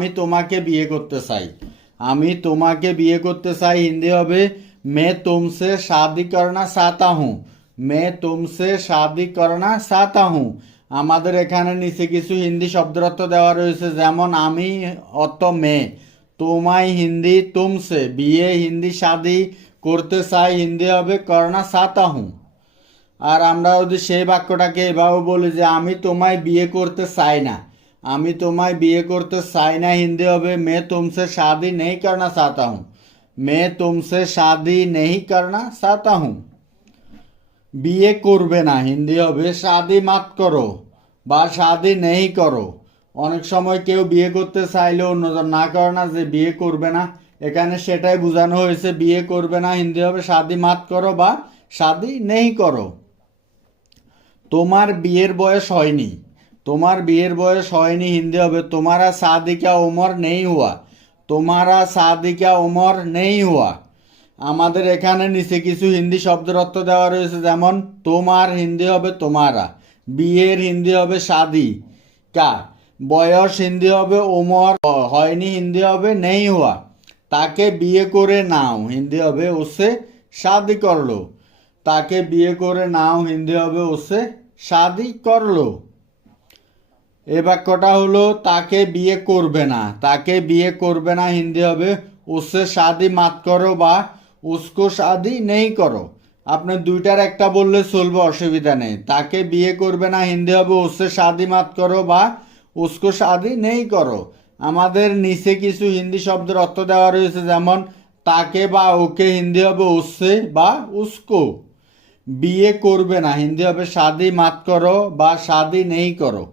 আমি তোমাকে বিয়ে করতে চাই। আমি তোমাকে বিয়ে করতে চাই হিন্দি হবে, মে তুমসে শাদি করনা চাহতা হুঁ। মে তুমসে শাদি করনা চাহতা হুঁ। আমাদের এখানে নিচে কিছু হিন্দি শব্দরত্ব দেওয়া রয়েছে, যেমন, আমি অত মেয়ে তোমায় হিন্দি তুমসে। বিয়ে, হিন্দি শাদি করতে চাই হিন্দি হবে, করনা চাহতা হুঁ। আর আমরা যদি সেই বাক্যটাকে এভাবে বলি যে, আমি তোমায় বিয়ে করতে চাই না। আমি তোমায় বিয়ে করতে চাই না, হিন্দি হবে, মে তুমসে শাদি নেই করনা চাহতা হুঁ মে তুমসে শাদি নেই করনা চাহতা হুঁ বিয়ে করবে না, হিন্দি হবে, শাদি মাত করো বা শাদি নেই করো। অনেক সময় কেউ বিয়ে করতে চাইলে অন্যজন না করে না যে বিয়ে করবে না। এখানে সেটাই বোঝানো হয়েছে, বিয়ে করবে না, হিন্দি হবে, শাদি মাত করো বা শাদি নেই করো। তোমার বিয়ের বয়স হয়নি। তোমার বিয়ের বয়স হয়নি হিন্দি হবে। তোমারা শাদিকা উমর নেই হুয়া। তোমারা শাদিকা উমর নেই হুয়া। আমাদের এখানে নিচে কিছু হিন্দি শব্দের অর্থ দেওয়া রয়েছে, যেমন তোমার হিন্দি হবে তোমারা, বিয়ের হিন্দি হবে শাদি কা, বয়স হিন্দি হবে ওমর, হয়নি হিন্দি হবে নেই হওয়া তাকে বিয়ে করে নাও, হিন্দি হবে ওসে শাদি করল। তাকে বিয়ে করে নাও, হিন্দি হবে ওসে শাদি করল। এ বাক্যটা হলো, তাকে বিয়ে করবে না। তাকে বিয়ে করবে না হিন্দি হবে, উসে শাদি মাত করো বা উসকো শাদি নেই করো। আপনি দুইটার একটা বললে চলবে, অসুবিধা নেই। তাকে বিয়ে করবে না হিন্দি হবে, উসে শাদি মাত করো বা উসকো শাদি নেই করো। আমাদের নিচে কিছু হিন্দি শব্দের অর্থ দেওয়া রয়েছে, যেমন, তাকে বা ওকে হিন্দি হবে, উসে বা উসকো। বিয়ে করবে না হিন্দি হবে, শাদি মাত করো বা শাদি নেই করো।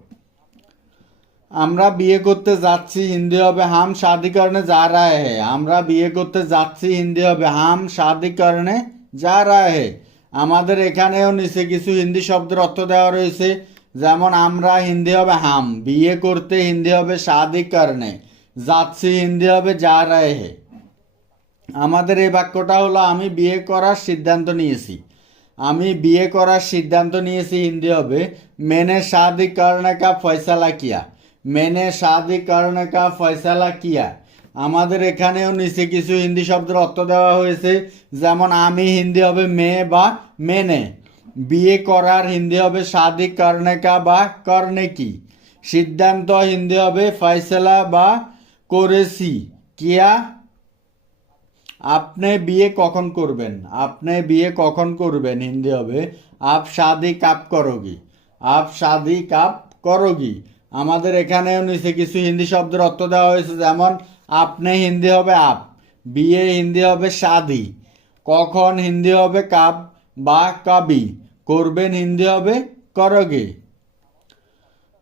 আমরা বিয়ে করতে যাচ্ছি, হিন্দি হবে, হাম শাদি করনে যা রায় হে। আমরা বিয়ে করতে যাচ্ছি, হিন্দি হবে, হাম শাদি করনে যা রায় হে। আমাদের এখানেও নিচে কিছু হিন্দি শব্দের অর্থ দেওয়া রয়েছে, যেমন আমরা হিন্দি হবে, হাম। বিয়ে করতে হিন্দি হবে, শাদি করনে। যাচ্ছি, হিন্দি হবে, যা রায় হে। আমাদের এই বাক্যটা হলো, আমি বিয়ে করার সিদ্ধান্ত নিয়েছি। আমি বিয়ে করার সিদ্ধান্ত নিয়েছি, হিন্দি হবে, মেনে শাদি করনে কা ফয়সালা কিয়া। মেনে শাদি করনে কা ফয়সালা কিয়া। আমাদের এখানেও নিচে কিছু হিন্দি শব্দের অর্থ দেওয়া হয়েছে, যেমন আমি হিন্দি হবে মেয়ে বা মেনে। বিয়ে করার হিন্দি হবে শাদি করনে কা বা করনে কি। সিদ্ধান্ত হিন্দি হবে ফয়সালা বা করেছি। কিয়া? আপনি বিয়ে কখন করবেন? আপনি বিয়ে কখন করবেন হিন্দি হবে? আপ শাদি কাপ করোগি। আপ শাদি কাপ করোগি। আমাদের এখানেও নিচে কিছু হিন্দি শব্দের অর্থ দেওয়া হয়েছে, যেমন, আপনি হিন্দি হবে আপ, বিয়ে হিন্দি হবে শাদি কখন হিন্দি হবে কাব বা কাবি, করবেন হিন্দি হবে করগে।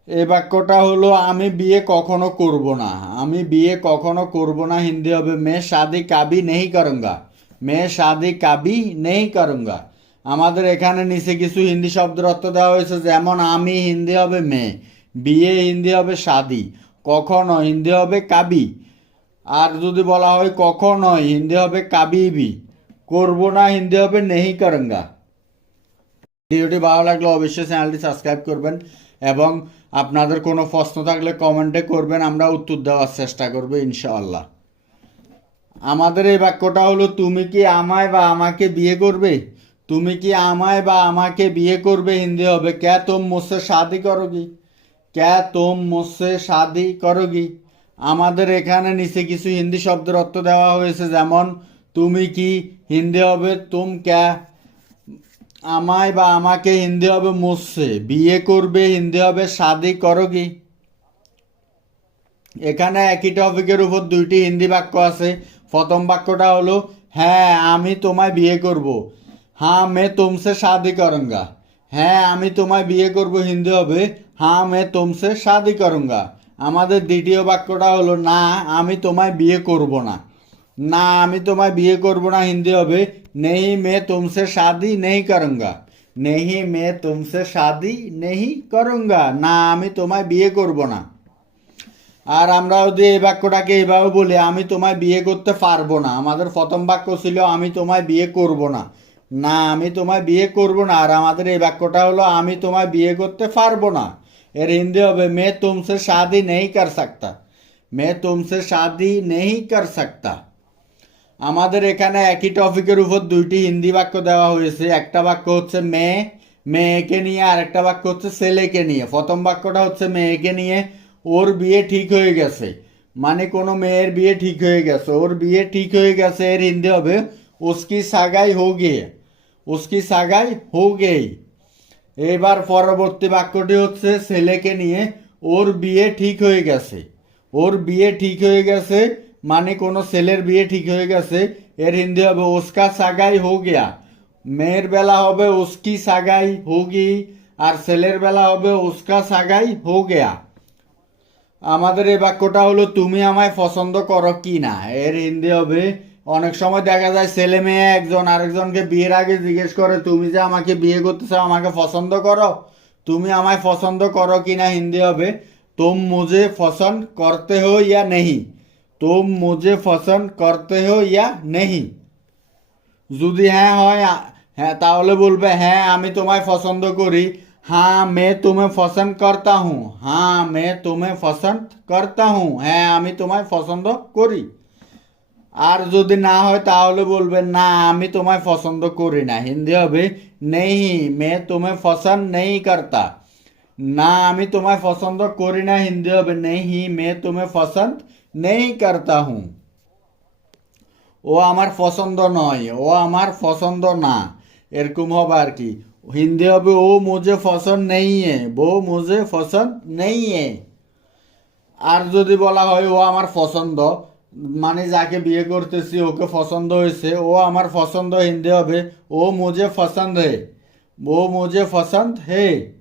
এ বাক্যটা হলো, আমি বিয়ে কখনো করব না, আমি বিয়ে কখনো করব না, হিন্দি হবে মে শাদি কাবি নেই করুঙ্গা, মে শাদি কাবি নেই করুঙ্গা। আমাদের এখানে নিচে কিছু হিন্দি শব্দের অর্থ দেওয়া হয়েছে, যেমন, আমি হিন্দি হবে মেয়ে বিয়ে হিন্দি হবে শাদি, কখনো হিন্দি হবে কাবি। আর যদি বলা হয় কখনো হিন্দি হবে কাবিবি, করব না হিন্দি হবে নেহি করঙ্গা। ভিডিওটি ভালো লাগলে অবশ্যই চ্যানেলটি সাবস্ক্রাইব করবেন এবং আপনাদের কোনো প্রশ্ন থাকলে কমেন্টে করবেন, আমরা উত্তর দেওয়ার চেষ্টা করব ইনশাআল্লাহ। আমাদের এই বাক্যটা হলো, তুমি কি আমায় বা আমাকে বিয়ে করবে? তুমি কি আমায় বা আমাকে বিয়ে করবে? হিন্দি হবে। ক্যা, তুম মুসে শাদি করোগি? ক্যা তুম মুসে শাদি করোগি? আমাদের এখানে নিচে কিছু হিন্দি শব্দের অর্থ দেওয়া হয়েছে, যেমন, তুমি কি হিন্দি হবে? তুম ক্যা? আমায় বা আমাকে হিন্দি হবে মুসে বিয়ে করবে, হিন্দি হবে শাদি করোগি। এখানে একই টপিকের উপর দুইটি হিন্দি বাক্য আছে। প্রথম বাক্যটা হলো হ্যাঁ আমি তোমায় বিয়ে করব। হ্যাঁ মে তুমসে শাদি করঙ্গা। হ্যাঁ আমি তোমায় বিয়ে করব, হিন্দি হবে। হ্যাঁ মে তুমসে শাদি করুঙ্গা। আমাদের দ্বিতীয় বাক্যটা হলো, না, আমি তোমায় বিয়ে করব না। না, আমি তোমায় বিয়ে করব না, হিন্দি হবে, নেহি মে তুমসে শাদি নেহি করুঙ্গা। নেহি মে তুমসে শাদি নেহি করুঙ্গা, না, আমি তোমায় বিয়ে করব না। আর আমরা যদি এই বাক্যটাকে এইভাবে বলি, আমি তোমায় বিয়ে করতে পারব না। আমাদের প্রথম বাক্য ছিল, আমি তোমায় বিয়ে করব না। না, আমি তোমায় বিয়ে করব না। আর আমাদের এই বাক্যটা হলো, আমি তোমায় বিয়ে করতে পারব না। এর হিন্দি হবে মে তুমসে শাদি নেই কর সকতা मैं तुमसे शादी नहीं कर सकता আমাদের এখানে একই টপিকের উপর দুইটি হিন্দি বাক্য দেওয়া হয়েছে একটা বাক্য হচ্ছে মেয়ে মেয়েকে নিয়ে আর একটা বাক্য হচ্ছে ছেলেকে নিয়ে প্রথম বাক্যটা হচ্ছে মেয়েকে নিয়ে ওর বিয়ে ঠিক হয়ে গেছে মানে কোনো মেয়ের বিয়ে ঠিক হয়ে গেছে ওর বিয়ে ঠিক হয়ে গেছে এর হিন্দি হবে উসকি সাগাই হো গিয়ে উসকি সাগাই হো গেই এবার পরবর্তী বাক্যটি হচ্ছে, ছেলেকে নিয়ে ওর বিয়ে ঠিক হয়ে গেছে। ওর বিয়ে ঠিক হয়ে গেছে মানে কোনো ছেলের বিয়ে ঠিক হয়ে গেছে। এর হিন্দি হবে, ওসকা সাগাই হো গিয়া। মেয়ের বেলা হবে উসকি সাগাই হোগি। আর ছেলের বেলা হবে উসকা সাগাই হো গিয়া। আমাদের এই বাক্যটা হলো, তুমি আমায় পছন্দ করো কি না? এর হিন্দি হবে অনেক সময় দেখা যায় ছেলে মেয়ে একজন আরেকজনকে বিয়ের আগে জিজ্ঞেস করে, তুমি যে আমাকে বিয়ে করতে চাও, আমাকে পছন্দ করো? তুমি আমায় পছন্দ করো কি না হিন্দি হবে? তুম মুঝে পছন্দ করতে হো ইয়া নেহি? তুম মুঝে পছন্দ করতে হো ইয়া নেহি? যদি হ্যাঁ হয় হ্যাঁ তাহলে বলবে হ্যাঁ আমি তোমায় পছন্দ করি। হ্যাঁ মে তুমি পছন্দ করতা হুঁ। হ্যাঁ মে তুমি পছন্দ করতা হুঁ। হ্যাঁ আমি তোমায় পছন্দ করি। আর যদি না হয় তাহলে বলবে না, আমি তোমায় পছন্দ করি না। হিন্দি হবে, নেই মে তুমি পছন্দ নেই করতা। না, আমি তোমায় পছন্দ করি না। হিন্দি হবে, নেই মে তুমি পছন্দ নেই করতা হুঁ। ও আমার পছন্দ নয়, ও আমার পছন্দ না। এরকম হবে আর কি। হিন্দি হবে, ও মুঝে পছন্দ নেই বো মুঝে পছন্দ নেই আর যদি বলা হয়, ও আমার পছন্দ মানে যাকে বিয়ে করতেছি, ওকে পছন্দ হয়েছে, ও আমার পছন্দ, হিন্দি হবে, ও মুঝে পছন্দ হে। ও মুঝে পছন্দ হে।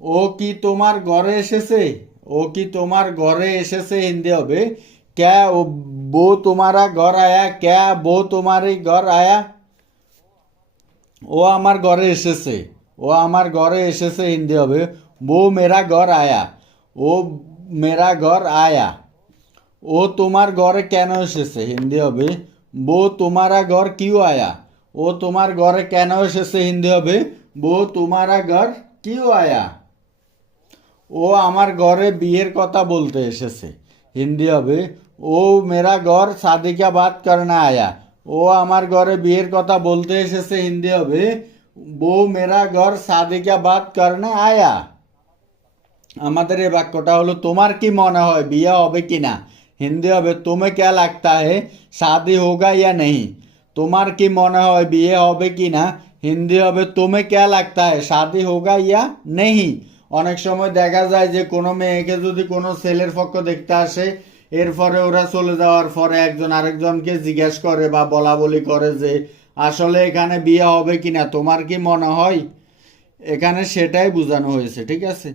ও কি তোমার ঘরে এসেছে? ও কি তোমার ঘরে এসেছে, হিন্দি হবে? ক্যা ও বো তোমারা ঘর আয়া? ক্যা বো তোমারই ঘর আয়া? ও আমার ঘরে এসেছে। ও আমার ঘরে এসেছে, হিন্দি হবে। বো মেরা ঘর আয়া। ও মেরা ঘর আয়া। ও তোমার ঘরে কেন এসেছে? হিন্দি হবে, বো তোমারা ঘর কিউ আয়া? ও তোমার ঘরে কেন এসেছে? হিন্দি হবে, বো তোমারা ঘর কিউ আয়া? ও আমার ঘরে বিয়ের কথা বলতে এসেছে। হিন্দি হবে, ও মেরা ঘর শাদিকা বাত করনা আয়া? ও আমার ঘরে বিয়ের কথা বলতে এসেছে। হিন্দি হবে, বো মেরা ঘর শাদিকা বাত করনা আয়া? আমাদের এই বাক্যটা হলো, তোমার কি মনে হয়, বিয়ে হবে কি না হিন্দি হবে তুমি কে লাগতা হে শাদি হোগা ইয়া নেই তোমার কি মনে হয় বিয়ে হবে কি না হিন্দি হবে তুমি কে লাগতা হে শাদি হোগা ইয়া নেই অনেক সময় দেখা যায় যে কোনো মেয়েকে যদি কোনো ছেলের পক্ষ দেখতে আসে, এরপরে ওরা চলে যাওয়ার পরে একজন আরেকজনকে জিজ্ঞেস করে বা বলা বলি করে যে, আসলে এখানে বিয়ে হবে কি না তোমার কি মনে হয়? এখানে সেটাই বোঝানো হয়েছে, ঠিক আছে?